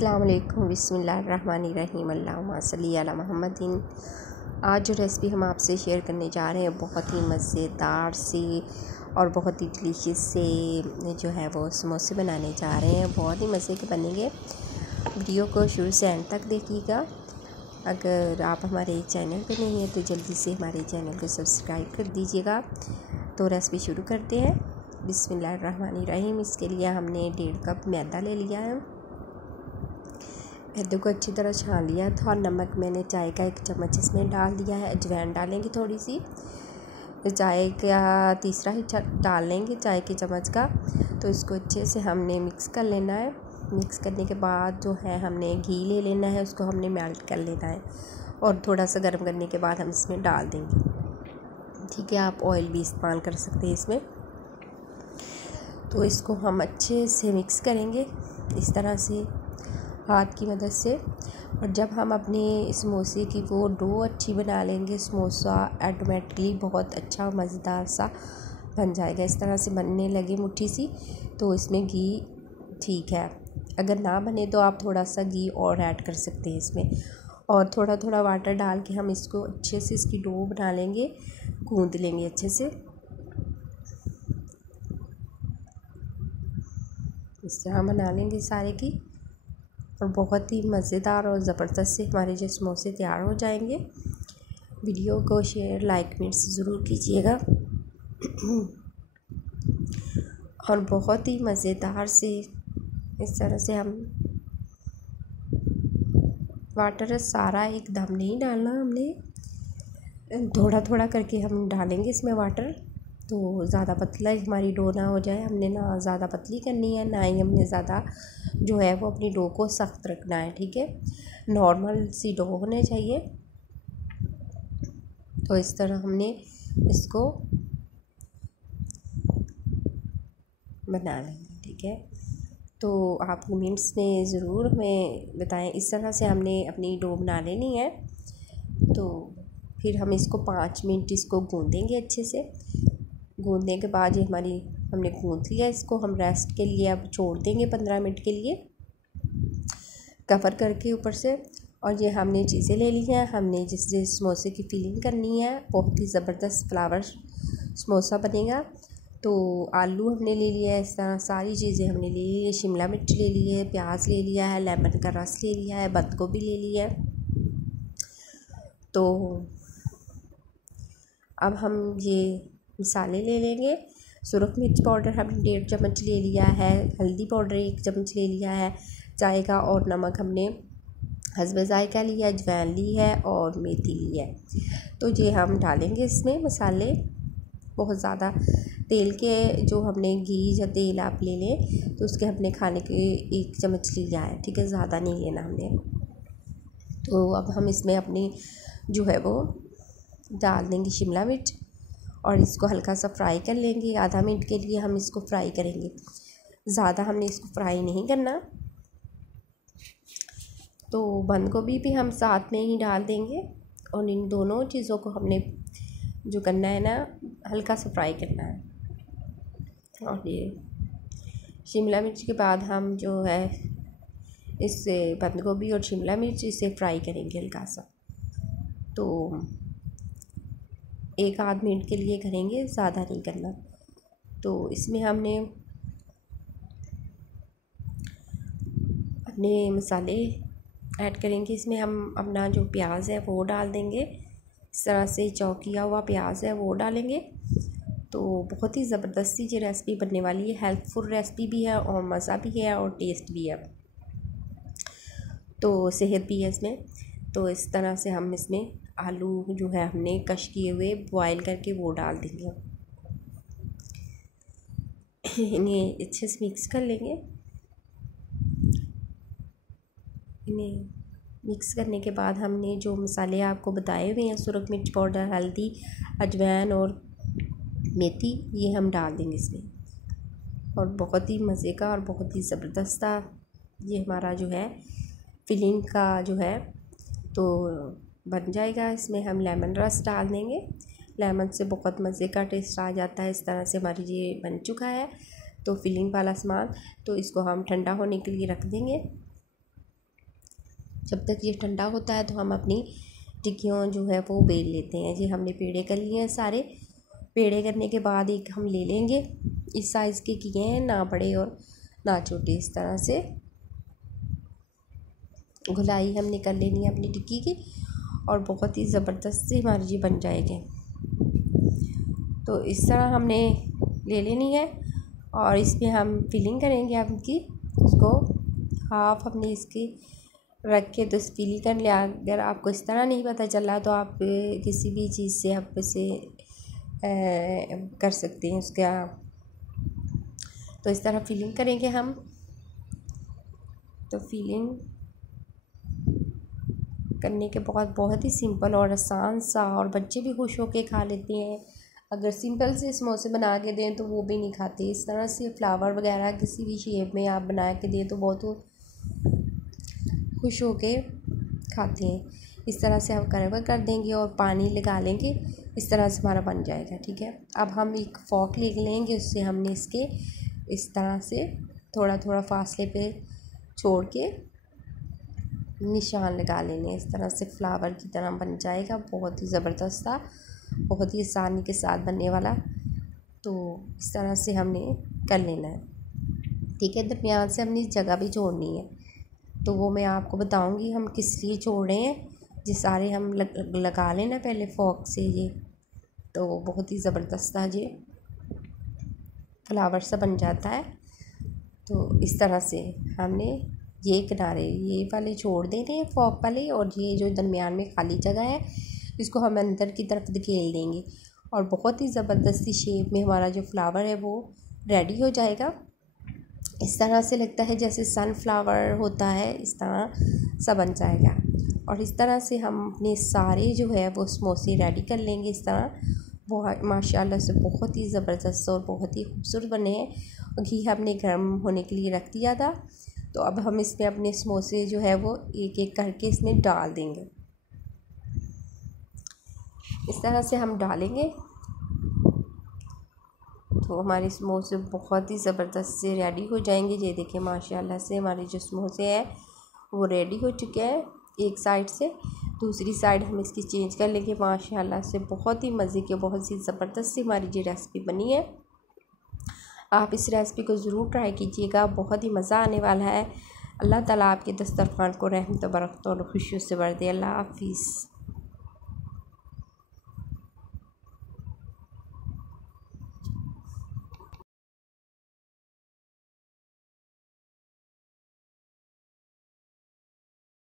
अस्सलाम वालेकुम बिस्मिल्लाहिर्रहमानिर्रहीम अल्लाहुम्मा सल्ली अला मुहम्मदिन। आज जो रेसिपी हम आपसे शेयर करने जा रहे हैं बहुत ही मज़ेदार से और बहुत ही डिलीशियस से जो है वो समोसे बनाने जा रहे हैं। बहुत ही मज़े के बनेंगे। वीडियो को शुरू से एंड तक देखिएगा। अगर आप हमारे चैनल पे नहीं हैं तो जल्दी से हमारे चैनल को सब्सक्राइब कर दीजिएगा। तो रेसिपी शुरू करते हैं। बिस्मिल्लाहिर्रहमानिर्रहीम। इसके लिए हमने 1.5 कप मैदा ले लिया है। मैदे को अच्छी तरह छान लिया था और नमक मैंने चाय का 1 चम्मच इसमें डाल दिया है। अजवाइन डालेंगे थोड़ी सी, चाय का तीसरा हिस्सा डाल लेंगे चाय के चम्मच का। तो इसको अच्छे से हमने मिक्स कर लेना है। मिक्स करने के बाद जो है हमने घी ले लेना है, उसको हमने मेल्ट कर लेना है और थोड़ा सा गर्म करने के बाद हम इसमें डाल देंगे। ठीक है, आप ऑयल भी इस्तेमाल कर सकते हैं इसमें। तो इसको हम अच्छे से मिक्स करेंगे इस तरह से हाथ की मदद से। और जब हम अपने समोसे की वो डो अच्छी बना लेंगे, समोसा ऑटोमेटिकली बहुत अच्छा मज़ेदार सा बन जाएगा। इस तरह से बनने लगे मुट्ठी सी तो इसमें घी ठीक है। अगर ना बने तो आप थोड़ा सा घी और ऐड कर सकते हैं इसमें। और थोड़ा थोड़ा वाटर डाल के हम इसको अच्छे से इसकी डो बना लेंगे, गूँध लेंगे अच्छे से। इस तरह बना लेंगे सारे की और बहुत ही मज़ेदार और ज़बरदस्त से हमारे जो समोसे तैयार हो जाएंगे। वीडियो को शेयर लाइक कमेंट ज़रूर कीजिएगा। और बहुत ही मज़ेदार से इस तरह से हम वाटर सारा एकदम नहीं डालना, हमने थोड़ा थोड़ा करके हम डालेंगे इसमें वाटर। तो ज़्यादा पतला हमारी डो ना हो जाए। हमने ना ज़्यादा पतली करनी है, ना ही हमने ज़्यादा जो है वो अपनी डो को सख्त रखना है। ठीक है, नॉर्मल सी डो होने चाहिए। तो इस तरह हमने इसको बना लेंगे। ठीक है, तो आप कमेंट्स में ज़रूर हमें बताएं। इस तरह से हमने अपनी डो बना लेनी है। तो फिर हम इसको 5 मिनट इसको गूँधेंगे अच्छे से। गूँधने के बाद ये हमने गूँध लिया, इसको हम रेस्ट के लिए अब छोड़ देंगे 15 मिनट के लिए कवर करके ऊपर से। और ये हमने चीज़ें ले ली हैं। हमने जिस समोसे की फिलिंग करनी है, बहुत ही ज़बरदस्त फ्लावर समोसा बनेगा। तो आलू हमने ले लिया है, इस तरह सारी चीज़ें हमने ले ली है। शिमला मिर्च ले ली है, प्याज ले लिया है, लेमन का रस ले लिया है, बंद गोभी ले लिया है। तो अब हम ये मसाले ले लेंगे। सुरख मिर्च पाउडर हमने 1.5 चम्मच ले लिया है, हल्दी पाउडर 1 चम्मच ले लिया है चाय का, और नमक हमने हस्बे जायका लिया, अजवाइन ली है और मेथी ली है। तो ये हम डालेंगे इसमें मसाले। बहुत ज़्यादा तेल के जो हमने घी या तेल आप ले लें तो उसके हमने खाने के 1 चम्मच लिया है। ठीक है, ज़्यादा नहीं लेना हमने। तो अब हम इसमें अपनी जो है वो डाल देंगे शिमला मिर्च और इसको हल्का सा फ्राई कर लेंगे। आधा मिनट के लिए हम इसको फ्राई करेंगे, ज़्यादा हमने इसको फ्राई नहीं करना। तो बंद गोभी भी हम साथ में ही डाल देंगे और इन दोनों चीज़ों को हमने जो करना है ना, हल्का सा फ्राई करना है। और ये शिमला मिर्च के बाद हम जो है इससे बंद गोभी और शिमला मिर्च इसे फ्राई करेंगे हल्का सा। तो 1 आध मिनट के लिए करेंगे, ज़्यादा नहीं करना। तो इसमें हमने अपने मसाले ऐड करेंगे। इसमें हम अपना जो प्याज है वो डाल देंगे। इस तरह से चॉप किया हुआ प्याज है वो डालेंगे। तो बहुत ही ज़बरदस्ती ये रेसिपी बनने वाली है। हेल्पफुल रेसिपी भी है और मज़ा भी है और टेस्ट भी है, तो सेहत भी है इसमें। तो इस तरह से हम इसमें आलू जो है हमने कश किए हुए बॉयल करके वो डाल देंगे। इन्हें अच्छे से मिक्स कर लेंगे। इन्हें मिक्स करने के बाद हमने जो मसाले आपको बताए हुए हैं, सुरख मिर्च पाउडर, हल्दी, अजवाइन और मेथी, ये हम डाल देंगे इसमें। और बहुत ही मज़े का और बहुत ही ज़बरदस्त ये हमारा जो है फिलिंग का जो है तो बन जाएगा। इसमें हम लेमन रस डाल देंगे। लेमन से बहुत मज़े का टेस्ट आ जाता है। इस तरह से हमारी ये बन चुका है तो फिलिंग वाला सामान। तो इसको हम ठंडा होने के लिए रख देंगे। जब तक ये ठंडा होता है तो हम अपनी टिक्कियों जो है वो बेल लेते हैं जी। हमने पेड़े कर लिए हैं सारे। पेड़े करने के बाद एक हम ले लेंगे, इस साइज़ के किए हैं, ना बड़े और ना छोटे। इस तरह से घुलाई हमने कर लेनी है अपनी टिक्की की और बहुत ही ज़बरदस्त से हमारी जी बन जाएगी। तो इस तरह हमने ले लेनी है और इसमें हम फिलिंग करेंगे आपकी। उसको हाफ हमने इसकी रख के तो फिल कर लिया। अगर आपको इस तरह नहीं पता चला तो आप किसी भी चीज़ से आप इसे कर सकते हैं उसका। तो इस तरह फिलिंग करेंगे हम। तो फिलिंग करने के बाद बहुत ही सिंपल और आसान सा, और बच्चे भी खुश होके खा लेते हैं। अगर सिंपल से समोसे बना के दें तो वो भी नहीं खाते। इस तरह से फ्लावर वगैरह किसी भी शेप में आप बना के दें तो बहुत खुश होके खाते हैं। इस तरह से हम कवर कर देंगे और पानी लगा लेंगे। इस तरह से हमारा बन जाएगा, ठीक है। अब हम एक फॉक ले लेंगे, उससे हमने इसके इस तरह से थोड़ा थोड़ा फासले पे छोड़ के निशान लगा लेने। इस तरह से फ्लावर की तरह बन जाएगा। बहुत ही ज़बरदस्त था, बहुत ही आसानी के साथ बनने वाला। तो इस तरह से हमने कर लेना है, ठीक है। दरमियान से हमने जगह भी छोड़नी है, तो वो मैं आपको बताऊंगी हम किस लिए छोड़ रहे हैं। ये सारे हम लगा लेना पहले फॉक से ये। तो बहुत ही ज़बरदस्त था, ये फ्लावर सा बन जाता है। तो इस तरह से हमने ये किनारे ये वाले छोड़ देने हैं फॉक वाले, और ये जो दरमियान में खाली जगह है इसको हम अंदर की तरफ धकेल देंगे और बहुत ही ज़बरदस्ती शेप में हमारा जो फ्लावर है वो रेडी हो जाएगा। इस तरह से लगता है जैसे सनफ्लावर होता है, इस तरह सा बन जाएगा। और इस तरह से हम अपने सारे जो है वो समोसे रेडी कर लेंगे। इस तरह वो माशाल्लाह से बहुत ही ज़बरदस्त और बहुत ही खूबसूरत बने हैं। घी हमने गर्म होने के लिए रख दिया था। तो अब हम इसमें अपने समोसे जो है वो एक एक करके इसमें डाल देंगे। इस तरह से हम डालेंगे तो हमारे समोसे बहुत ही ज़बरदस्त से रेडी हो जाएंगे। ये देखिए माशाल्लाह से हमारे जो समोसे हैं वो रेडी हो चुके हैं। एक साइड से दूसरी साइड हम इसकी चेंज कर लेंगे। माशाल्लाह से बहुत ही मज़े के, बहुत ही ज़बरदस्त सी हमारी ये रेसिपी बनी है। आप इस रेसिपी को ज़रूर ट्राई कीजिएगा, बहुत ही मज़ा आने वाला है। अल्लाह ताला आपके दस्तरखान को रहमत बरकत और खुशियों से भर दे। अल्लाह हाफिज़।